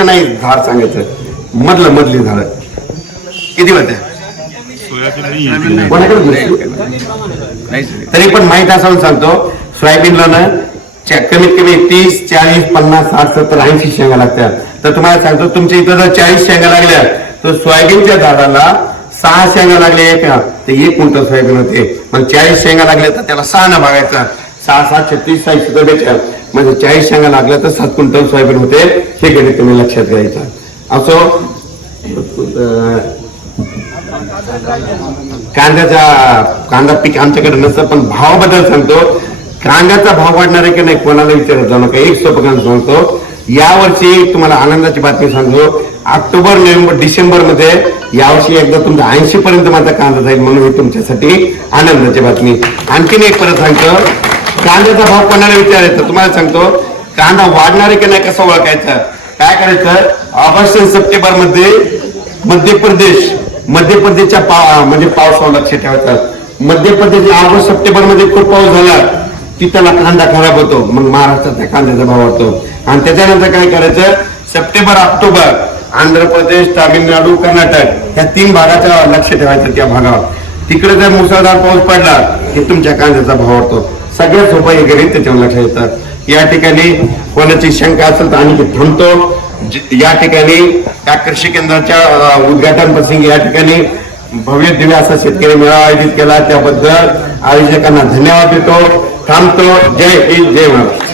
सांगायचं नाही झाड सांगायचं. मधलं मधली झाड किती होत्या? कोणाकडे तरी पण माहीत असावं सांगतो सोयाबीनला ना कमीत कमी तीस चाळीस पन्नास साठ सत्तर ऐंशी शेंगा लागतात. तर तुम्हाला सांगतो तुमच्या इथं जर चाळीस शेंगा लागल्या तर सोयाबीनच्या झाडाला सहा शेंगा लागल्या एका. ते एक क्विंटल सोयाबीन होते. पण चाळीस शेंगा लागल्या तर त्याला सहा न भागायचा. सहा सात छत्तीस सात सुद्धा बेचाळ म्हणजे चाळीस शांगा लागल्या तर सात क्विंटल सोयाबीन होते. हे गणित तुम्ही लक्षात घ्यायचं. असो कांद्याचा कांदा पीक आमच्याकडे नसतं पण भावाबद्दल सांगतो. कांद्याचा भाव वाढणार आहे की नाही कोणाला विचारत जाऊ नका. एक सोपं सांगतो. यावर्षी तुम्हाला आनंदाची बातमी सांगतो. ऑक्टोबर नोव्हेंबर डिसेंबरमध्ये यावर्षी एकदा तुमचा ऐंशी पर्यंत माझा कांदा जाईल म्हणून ही तुमच्यासाठी आनंदाची बातमी. आणखीन एक परत सांगतो. कांद्याचा भाव कोणाला विचारायचा तुम्हाला सांगतो कांदा वाढणार आहे की नाही कसं ओळखायचं? काय करायचं? ऑगस्ट आणि सप्टेंबरमध्ये मध्य प्रदेश मध्य प्रदेशच्या पा म्हणजे पावसावर लक्ष ठेवायचं. मध्य प्रदेश ऑगस्ट सप्टेंबरमध्ये खूप पाऊस झाला की त्याला कांदा खराब होतो. मग महाराष्ट्रात कांद्याचा भाव होतो आणि त्याच्यानंतर काय करायचं? सप्टेंबर ऑक्टोबर आंध्र प्रदेश तामिळनाडू कर्नाटक या तीन भागाच्या लक्ष ठेवायचं त्या भागावर. तिकडे जर मुसळधार पाऊस पडला की तुमच्या कांद्याचा भाव वाढतो. सगळ्याच सोपं हे त्याच्यावर लक्षात येतात या ठिकाणी कोणाची शंका असेल तर आणखी थांबतो. या ठिकाणी या कृषी केंद्राच्या उद्घाटन प्रसंगी या ठिकाणी भव्य दिव्य असा शेतकरी मेळावा आयोजित केला. त्याबद्दल आयोजकांना धन्यवाद देतो. थांबतो. जय हिंद जय महाराष्ट्र.